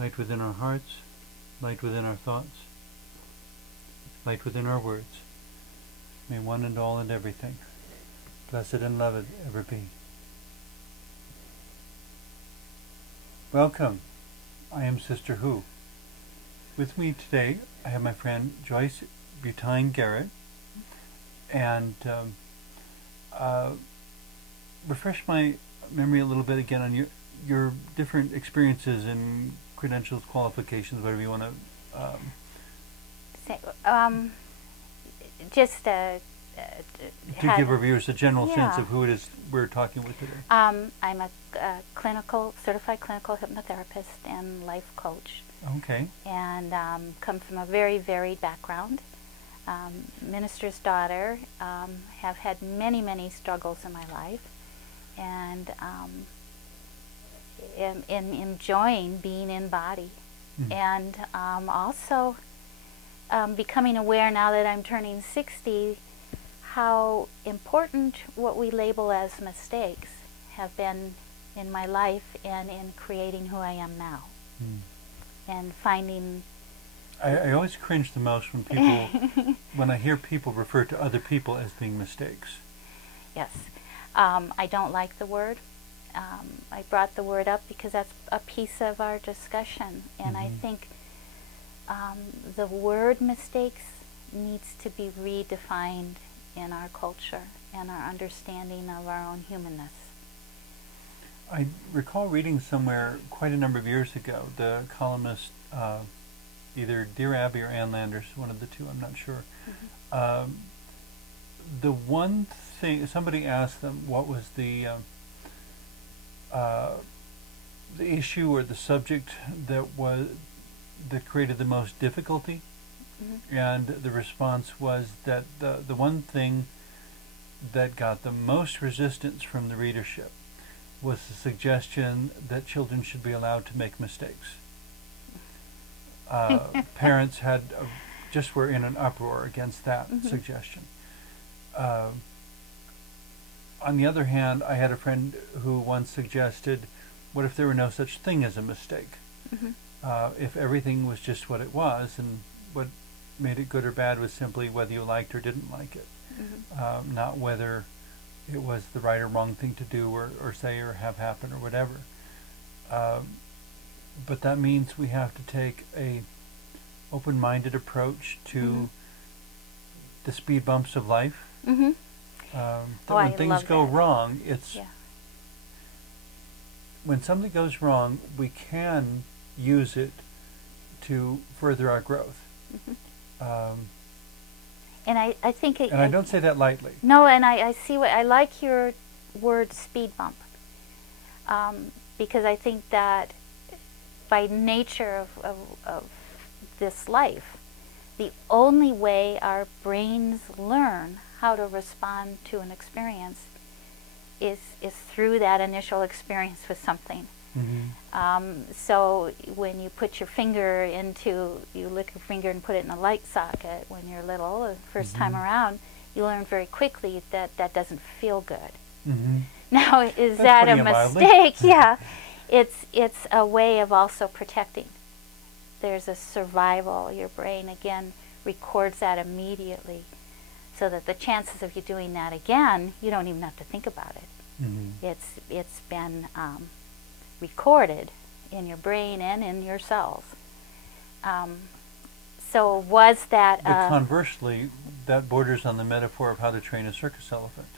light within our hearts, light within our thoughts, light within our words. May one and all and everything, blessed and loved, ever be. Welcome. I am Sister Who. With me today, I have my friend Joyce Buteyn-Garrett, and refresh my memory a little bit again on your different experiences and credentials, qualifications, whatever you want to. To give our viewers a general sense of who it is we're talking with today. I'm a certified clinical hypnotherapist and life coach. Okay. And come from a very varied background. Minister's daughter, have had many, many struggles in my life, and am enjoying being in body. And also becoming aware, now that I'm turning 60, how important what we label as mistakes have been in my life and in creating who I am now. And finding... I always cringe the most when people, when I hear people refer to other people as being mistakes. Yes. I don't like the word. I brought the word up because that's a piece of our discussion. And I think the word mistakes needs to be redefined in our culture and our understanding of our own humanness. I recall reading somewhere quite a number of years ago, the columnist, either Dear Abby or Ann Landers, one of the two, I'm not sure. The one thing, somebody asked them what was the issue or the subject that created the most difficulty, and the response was that the one thing that got the most resistance from the readership was the suggestion that children should be allowed to make mistakes. Parents had just were in an uproar against that suggestion. On the other hand, I had a friend who once suggested, what if there were no such thing as a mistake? If everything was just what it was, and what made it good or bad was simply whether you liked or didn't like it, not whether it was the right or wrong thing to do or say or have happen or whatever. But that means we have to take a open-minded approach to the speed bumps of life. That when things go wrong, it's when something goes wrong, we can use it to further our growth. And I think and I don't say that lightly. No, and I see what I like your word speed bump, because I think that by nature of this life, the only way our brains learn how to respond to an experience is through that initial experience with something. So when you put your finger you lick your finger and put it in a light socket when you're little, the first time around, you learn very quickly that that doesn't feel good. Now, is that a mistake? Yeah. It's a way of also protecting. There's a survival. Your brain, again, records that immediately, so that the chances of you doing that again, you don't even have to think about it. It's been recorded in your brain and in your cells. So was that... But conversely, that borders on the metaphor of how to train a circus elephant.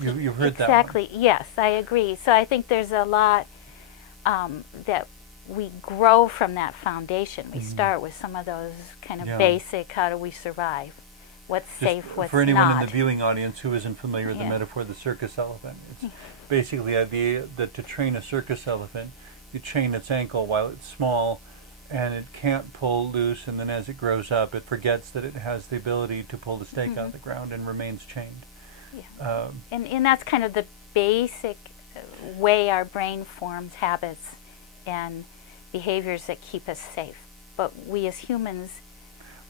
You've heard that one. Exactly, yes, I agree. So I think there's a lot that we grow from that foundation. We start with some of those kind of basic, how do we survive? What's safe, what's not. For anyone in the viewing audience who isn't familiar with the metaphor of the circus elephant, it's basically the idea that to train a circus elephant, you chain its ankle while it's small, and it can't pull loose, and then as it grows up, it forgets that it has the ability to pull the stake out of the ground and remains chained. And that's kind of the basic way our brain forms habits and behaviors that keep us safe. But we as humans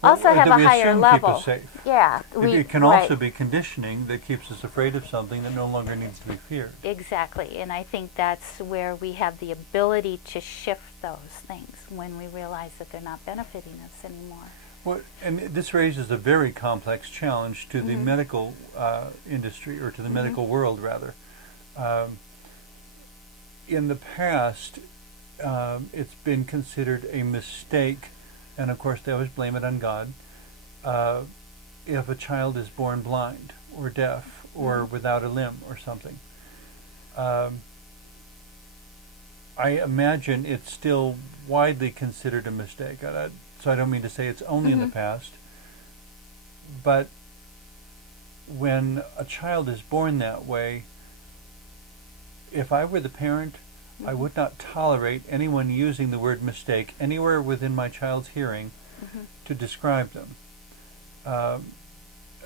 also have that a we higher assume level. Keep us safe. Yeah, It can right. also be conditioning that keeps us afraid of something that no longer needs to be feared. Exactly, and I think that's where we have the ability to shift those things when we realize that they're not benefiting us anymore. Well, and this raises a very complex challenge to the medical industry, or to the medical world, rather. In the past, it's been considered a mistake, and of course they always blame it on God, if a child is born blind or deaf or without a limb or something. I imagine it's still widely considered a mistake. So I don't mean to say it's only in the past, but when a child is born that way, if I were the parent, I would not tolerate anyone using the word mistake anywhere within my child's hearing to describe them.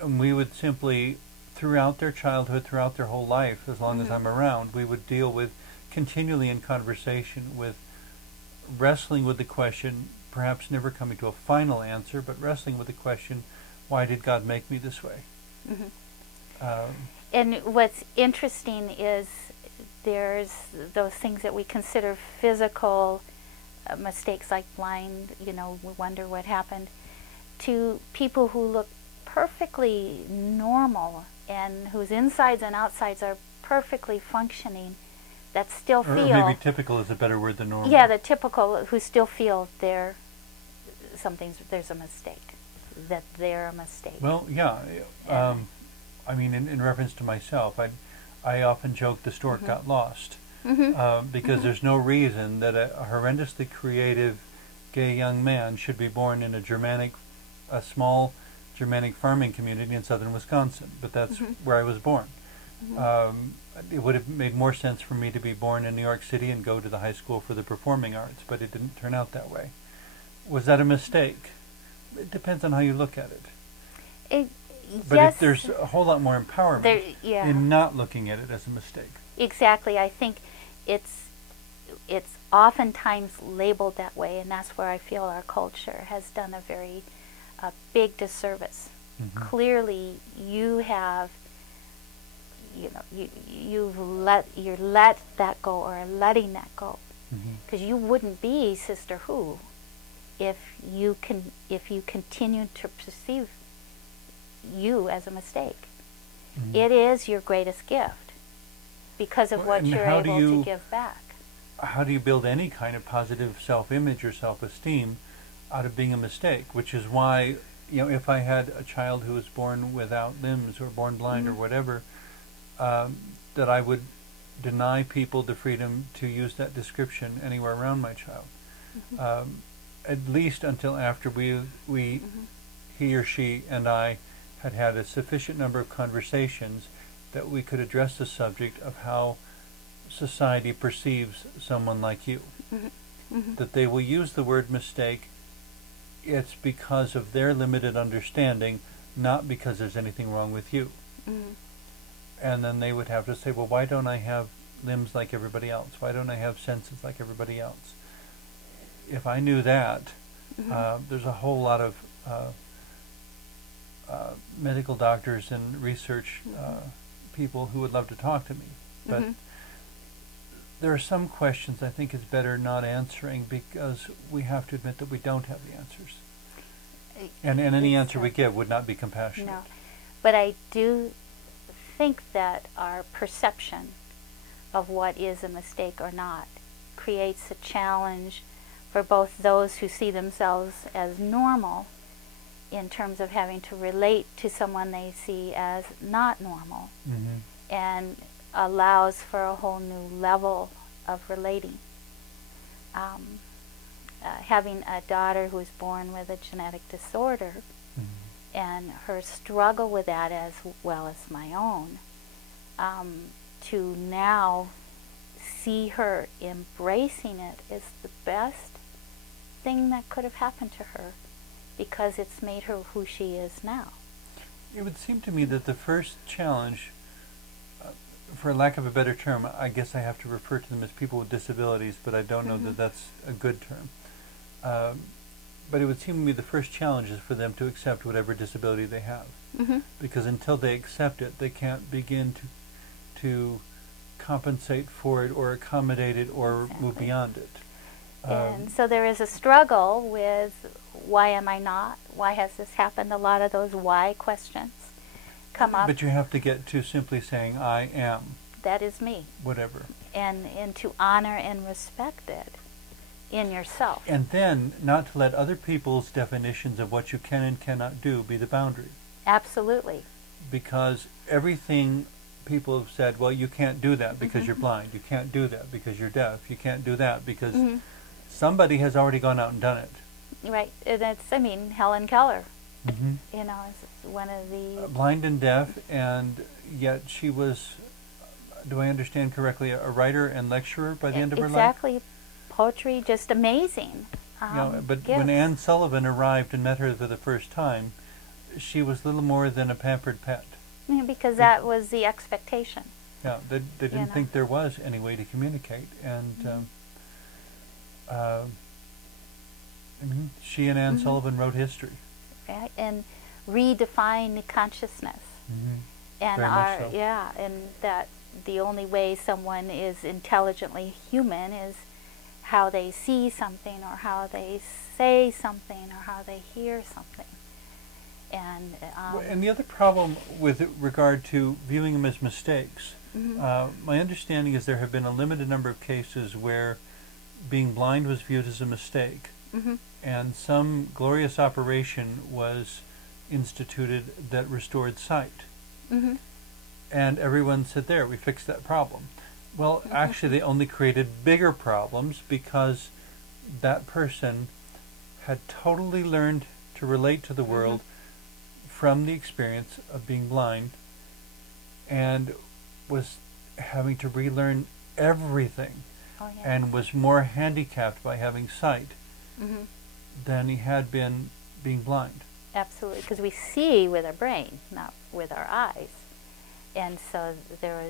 And we would simply, throughout their childhood, throughout their whole life, as long as I'm around, we would deal with, continually in conversation, with wrestling with the question, perhaps never coming to a final answer, but wrestling with the question, why did God make me this way? And what's interesting is there's those things that we consider physical mistakes, like blind, we wonder what happened, to people who look perfectly normal and whose insides and outsides are perfectly functioning, that still feel... Or maybe typical is a better word than normal. Yeah, the typical, who still feel there's a mistake, that they're a mistake. Well, yeah. I mean, in reference to myself, I often joke the stork got lost, because there's no reason that a horrendously creative gay young man should be born in a small Germanic farming community in southern Wisconsin, but that's where I was born. It would have made more sense for me to be born in New York City and go to the high school for the performing arts, but it didn't turn out that way. Was that a mistake? It depends on how you look at it. But there's a whole lot more empowerment in not looking at it as a mistake. Exactly. I think it's oftentimes labeled that way, and that's where I feel our culture has done a very big disservice. Clearly, you have, you're let that go, or letting that go, because you wouldn't be Sister Who if you continue to perceive you as a mistake. It is your greatest gift because of what you're able to give back. How do you build any kind of positive self-image or self-esteem out of being a mistake? Which is why, if I had a child who was born without limbs or born blind or whatever, that I would deny people the freedom to use that description anywhere around my child. At least until after he or she and I had a sufficient number of conversations that we could address the subject of how society perceives someone like you. That they will use the word mistake, it's because of their limited understanding, not because there's anything wrong with you. And then they would have to say, well, why don't I have limbs like everybody else? Why don't I have senses like everybody else? If I knew that, there's a whole lot of medical doctors and research people who would love to talk to me. But there are some questions I think it's better not answering, because we have to admit that we don't have the answers. And any answer we give would not be compassionate. No. But I do think that our perception of what is a mistake or not creates a challenge for both those who see themselves as normal, in terms of having to relate to someone they see as not normal, and allows for a whole new level of relating. Having a daughter who was born with a genetic disorder, and her struggle with that as well as my own, to now see her embracing it is the best thing that could have happened to her, because it's made her who she is now. It would seem to me that the first challenge, for lack of a better term, I guess I have to refer to them as people with disabilities, but I don't know that that's a good term. but it would seem to me the first challenge is for them to accept whatever disability they have. Because until they accept it, they can't begin to compensate for it or accommodate it or move beyond it. And so there is a struggle with, why am I not? Why has this happened? A lot of those why questions come up. But you have to get to simply saying, I am. That is me. Whatever. And to honor and respect it in yourself. And then not to let other people's definitions of what you can and cannot do be the boundary. Absolutely. Because everything people have said, well, you can't do that because you're blind. You can't do that because you're deaf. You can't do that because somebody has already gone out and done it. Right. And it's, I mean, Helen Keller, you know, is one of the... blind and deaf, and yet she was, do I understand correctly, a writer and lecturer by the end of her life? Exactly. Poetry, just amazing. You know, but gifts. when Anne Sullivan arrived and met her for the first time, she was little more than a pampered pet. Yeah, because that was the expectation. Yeah, they didn't think there was any way to communicate, and I mean, she and Anne Sullivan wrote history. Right, and redefine consciousness. And Very much so. and that the only way someone is intelligently human is how they see something, or how they say something, or how they hear something. And the other problem with regard to viewing them as mistakes, my understanding is there have been a limited number of cases where being blind was viewed as a mistake, and some glorious operation was instituted that restored sight. And everyone said, there, we fixed that problem. Well, actually, they only created bigger problems, because that person had totally learned to relate to the world from the experience of being blind, and was having to relearn everything, and was more handicapped by having sight than he had been being blind. Absolutely, because we see with our brain, not with our eyes. And so there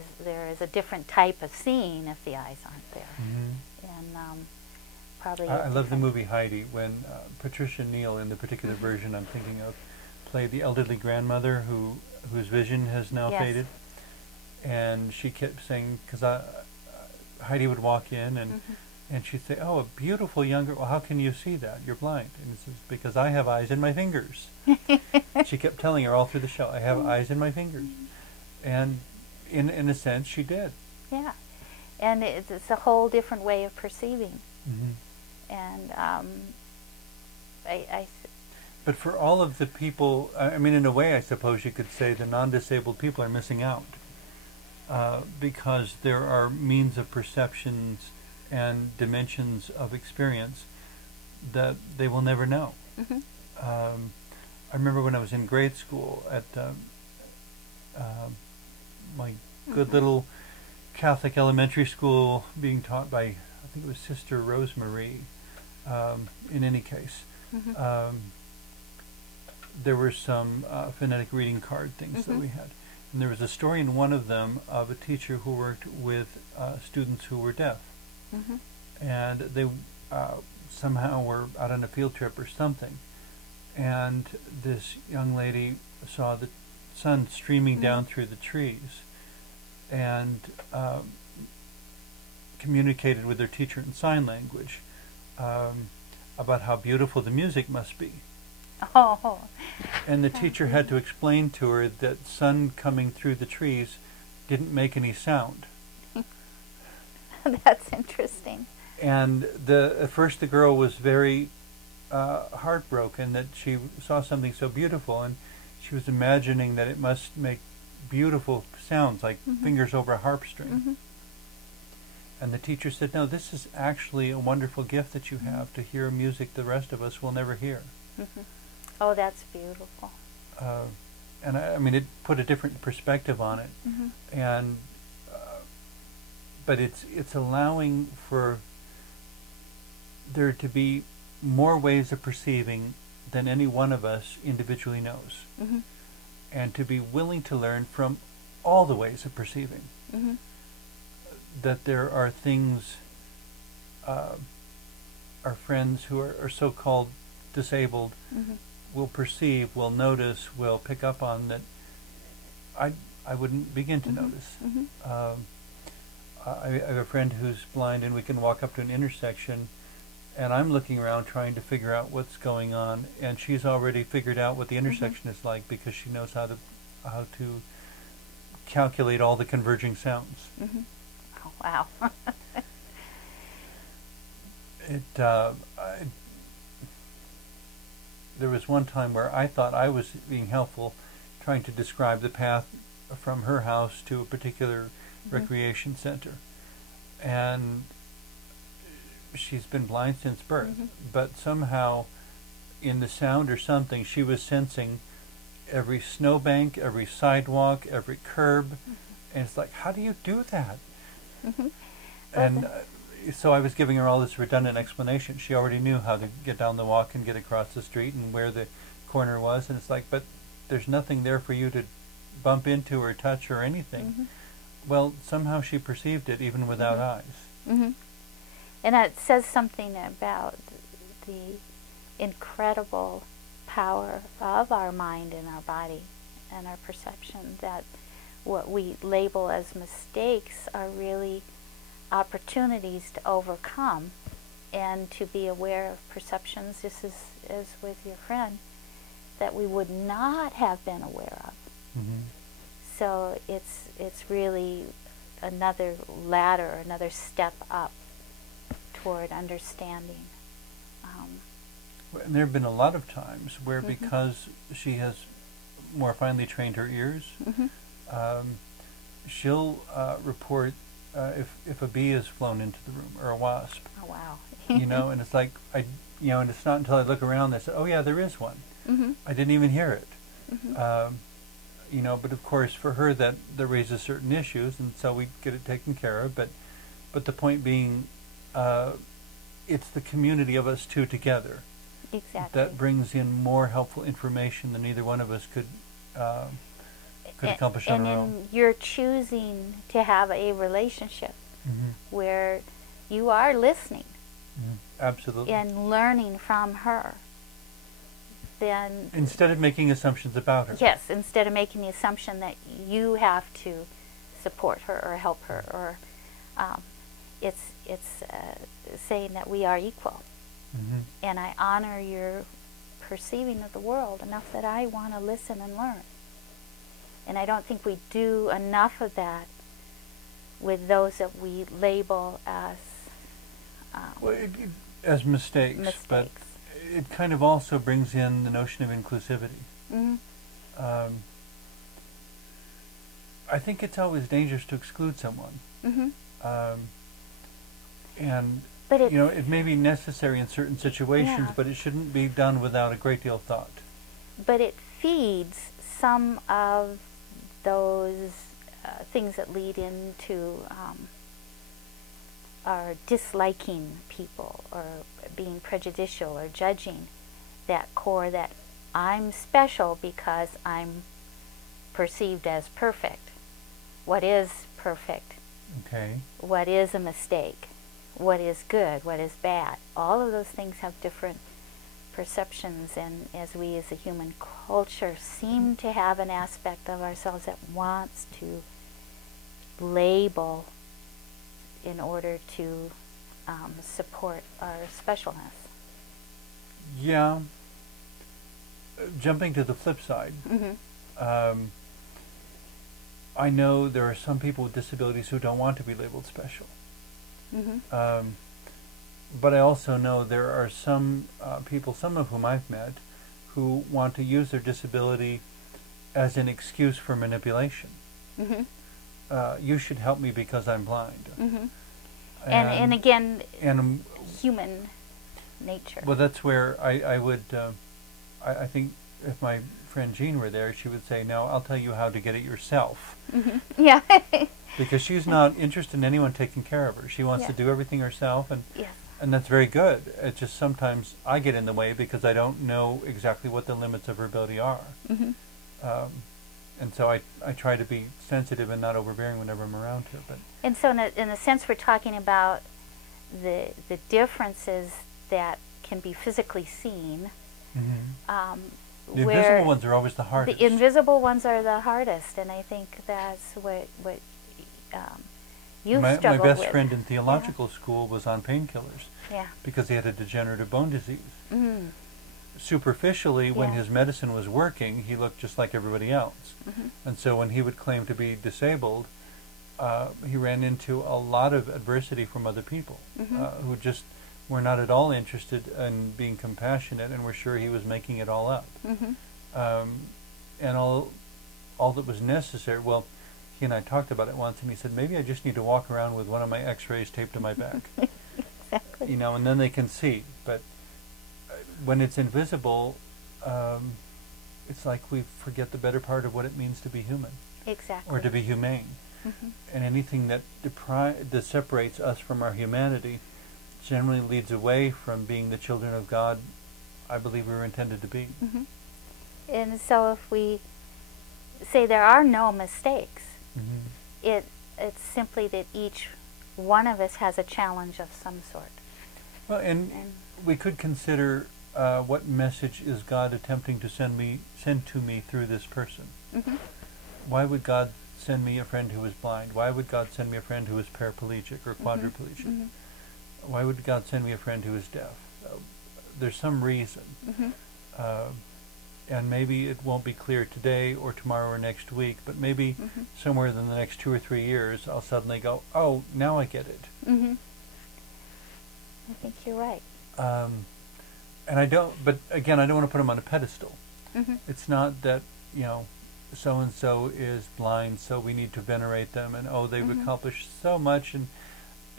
is a different type of seeing if the eyes aren't there. And probably... I love the movie Heidi, when Patricia Neal, in the particular version I'm thinking of, played the elderly grandmother whose vision has now faded. And she kept saying, because Heidi would walk in and she'd say, oh, a beautiful young girl. Well, how can you see that? You're blind. And it's because I have eyes in my fingers. She kept telling her all through the show, I have eyes in my fingers. And in a sense, she did. Yeah. And it's a whole different way of perceiving. And but for all of the people, I mean, in a way, I suppose you could say the non-disabled people are missing out, because there are means of perceptions and dimensions of experience that they will never know. I remember when I was in grade school at my good little Catholic elementary school, being taught by, I think it was Sister Rosemary, in any case. There were some phonetic reading card things that we had. And there was a story in one of them of a teacher who worked with students who were deaf. And they somehow were out on a field trip or something. And this young lady saw the sun streaming down through the trees, and communicated with their teacher in sign language about how beautiful the music must be. And the teacher had to explain to her that sun coming through the trees didn't make any sound. That's interesting. And at first the girl was very heartbroken that she saw something so beautiful, and she was imagining that it must make beautiful sounds like fingers over a harp string. And the teacher said, no, this is actually a wonderful gift that you have, to hear music the rest of us will never hear. Oh, that's beautiful. And I mean, it put a different perspective on it. And but it's allowing for there to be more ways of perceiving than any one of us individually knows. And to be willing to learn from all the ways of perceiving. That there are things, our friends who are so-called disabled will perceive, will notice, will pick up on that I wouldn't begin to notice. I have a friend who's blind, and we can walk up to an intersection, and I'm looking around trying to figure out what's going on, and she's already figured out what the intersection is like because she knows how to calculate all the converging sounds. Oh, wow. There was one time where I thought I was being helpful, trying to describe the path from her house to a particular recreation center, and she's been blind since birth, but somehow in the sound or something she was sensing every snowbank, every sidewalk, every curb, and it's like, how do you do that? And so I was giving her all this redundant explanation. She already knew how to get down the walk and get across the street and where the corner was, and it's like, but there's nothing there for you to bump into or touch or anything. Well, somehow she perceived it even without eyes. And it says something about the incredible power of our mind and our body and our perception, that what we label as mistakes are really opportunities to overcome and to be aware of perceptions, just as with your friend, that we would not have been aware of. So it's really another ladder, another step up toward understanding. And there have been a lot of times where, because she has more finely trained her ears, she'll report if a bee has flown into the room, or a wasp. Oh, wow. You know, and it's like, and it's not until I look around that I say, oh yeah, there is one. I didn't even hear it. But of course for her that raises certain issues, and so we get it taken care of. But the point being, it's the community of us two together that brings in more helpful information than either one of us could accomplish on our own. And you're choosing to have a relationship where you are listening, absolutely, and learning from her. Then instead of making assumptions about her. Yes, instead of making the assumption that you have to support her or help her, or it's saying that we are equal, and I honor your perceiving of the world enough that I want to listen and learn. And I don't think we do enough of that with those that we label as as mistakes. But it kind of also brings in the notion of inclusivity. I think it's always dangerous to exclude someone. But it may be necessary in certain situations, but it shouldn't be done without a great deal of thought. But it feeds some of those things that lead into our disliking people, or being prejudicial or judging, that core that I'm special because I'm perceived as perfect. What is perfect? Okay. What is a mistake? What is good? What is bad? All of those things have different perceptions, and as we as a human culture seem to have an aspect of ourselves that wants to label in order to support our specialness. Yeah. Jumping to the flip side, I know there are some people with disabilities who don't want to be labeled special. But I also know there are some people, some of whom I've met, who want to use their disability as an excuse for manipulation. You should help me because I'm blind. And again, human nature. Well, that's where I would, I think if my friend Jean were there, she would say, "Now I'll tell you how to get it yourself." Yeah. Because she's not interested in anyone taking care of her. She wants to do everything herself, and that's very good. It's just sometimes I get in the way because I don't know exactly what the limits of her ability are. And so I try to be sensitive and not overbearing whenever I'm around her. But and so in a sense, we're talking about the differences that can be physically seen The invisible ones are always the hardest. The invisible ones are the hardest, and I think that's what you've struggled with. My best friend in theological school was on painkillers because he had a degenerative bone disease. Superficially, when his medicine was working, he looked just like everybody else. And so when he would claim to be disabled, he ran into a lot of adversity from other people who just were not at all interested in being compassionate and were sure he was making it all up. And all that was necessary, well, he and I talked about it once, and he said, maybe I just need to walk around with one of my x-rays taped to my back. Exactly. You know, and then they can see. But when it's invisible, it's like we forget the better part of what it means to be human. Exactly. Or to be humane. And anything that separates us from our humanity generally leads away from being the children of God I believe we were intended to be. And so if we say there are no mistakes, it's simply that each one of us has a challenge of some sort. Well, and we could consider what message is God attempting to send to me through this person. Why would God send me a friend who is blind? Why would God send me a friend who is paraplegic or quadriplegic? Why would God send me a friend who is deaf? There's some reason. And maybe it won't be clear today or tomorrow or next week, but maybe somewhere in the next 2 or 3 years I'll suddenly go, oh, now I get it. I think you're right. And I don't, but again, I don't want to put him on a pedestal. It's not that, you know, so-and-so is blind, so we need to venerate them, and oh, they've accomplished so much, and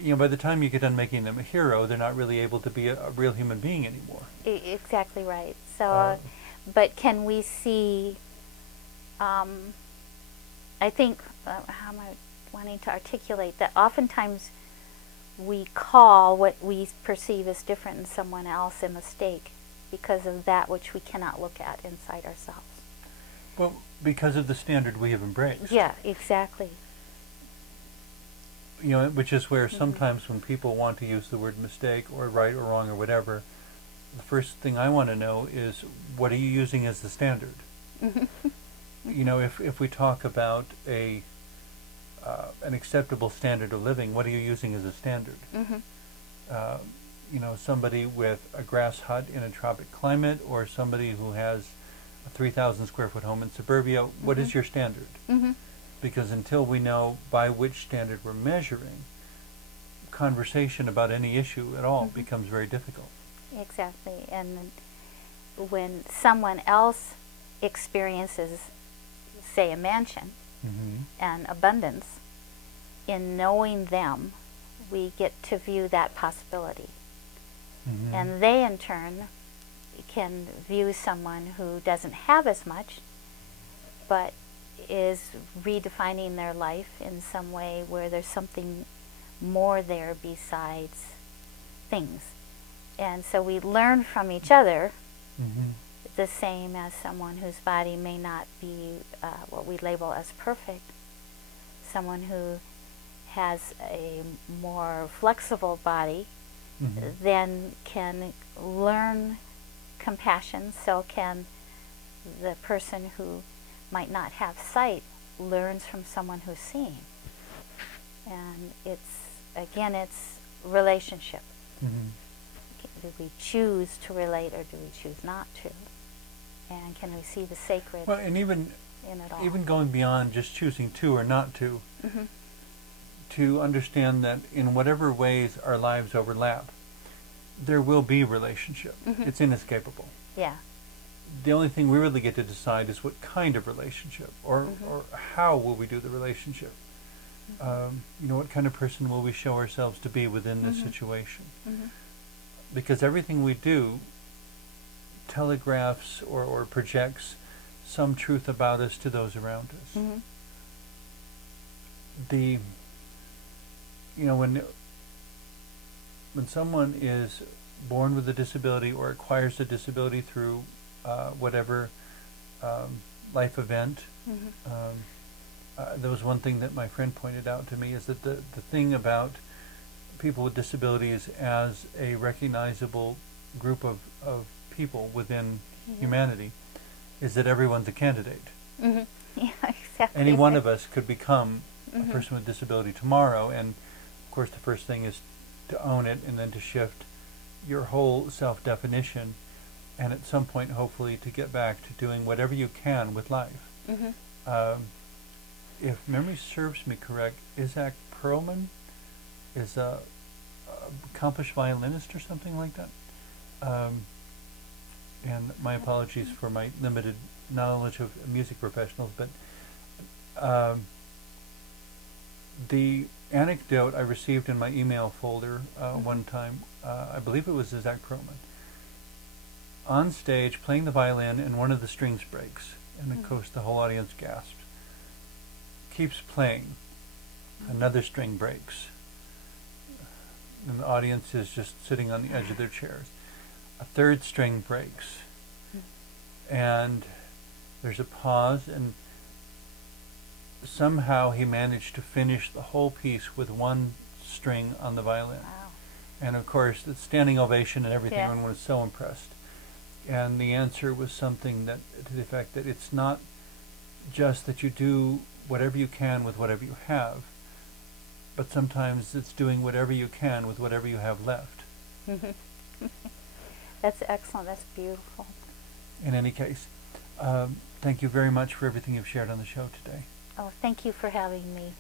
you know, by the time you get done making them a hero, they're not really able to be a real human being anymore. Exactly right. So, but can we see, I think, how am I wanting to articulate that oftentimes we call what we perceive as different in someone else a mistake because of that which we cannot look at inside ourselves. Well, because of the standard we have embraced. Yeah, exactly. You know, which is where sometimes when people want to use the word mistake or right or wrong or whatever, the first thing I want to know is, what are you using as the standard? You know, if we talk about an acceptable standard of living, what are you using as a standard? You know, somebody with a grass hut in a tropic climate, or somebody who has a 3,000 square foot home in suburbia, what is your standard? Because until we know by which standard we're measuring, conversation about any issue at all becomes very difficult. Exactly. And when someone else experiences, say, a mansion and abundance, in knowing them, we get to view that possibility. And they, in turn, can view someone who doesn't have as much, but is redefining their life in some way where there's something more there besides things. And so we learn from each other the same as someone whose body may not be what we label as perfect. Someone who has a more flexible body then can learn compassion, so can the person who might not have sight learns from someone who's seeing. And it's relationship. Do we choose to relate, or do we choose not to? And can we see the sacred and even in it all? Even going beyond just choosing to or not to, to understand that in whatever ways our lives overlap, there will be relationship. It's inescapable. Yeah. The only thing we really get to decide is what kind of relationship, or how will we do the relationship. You know, what kind of person will we show ourselves to be within this situation? Because everything we do telegraphs or projects some truth about us to those around us. You know, when someone is born with a disability or acquires a disability through whatever life event, there was one thing that my friend pointed out to me, is that the thing about people with disabilities as a recognizable group of people within humanity is that everyone's a candidate. Yeah, exactly. Any one of us could become a person with disability tomorrow, and of course the first thing is to own it and then to shift your whole self-definition, and at some point hopefully to get back to doing whatever you can with life. If memory serves me correct, Isaac Perlman is a accomplished violinist or something like that. And my apologies for my limited knowledge of music professionals, but the anecdote I received in my email folder one time, I believe it was Isaac Perlman, on stage playing the violin and one of the strings breaks, and of course the whole audience gasps. Keeps playing, another string breaks, and the audience is just sitting on the edge of their chairs. A third string breaks, and there's a pause, and somehow he managed to finish the whole piece with one string on the violin. Wow. And of course, the standing ovation and everything, Yeah. everyone was so impressed. And the answer was something that, to the effect that it's not just that you do whatever you can with whatever you have, but sometimes it's doing whatever you can with whatever you have left. That's excellent. That's beautiful. In any case, thank you very much for everything you've shared on the show today. Oh, thank you for having me.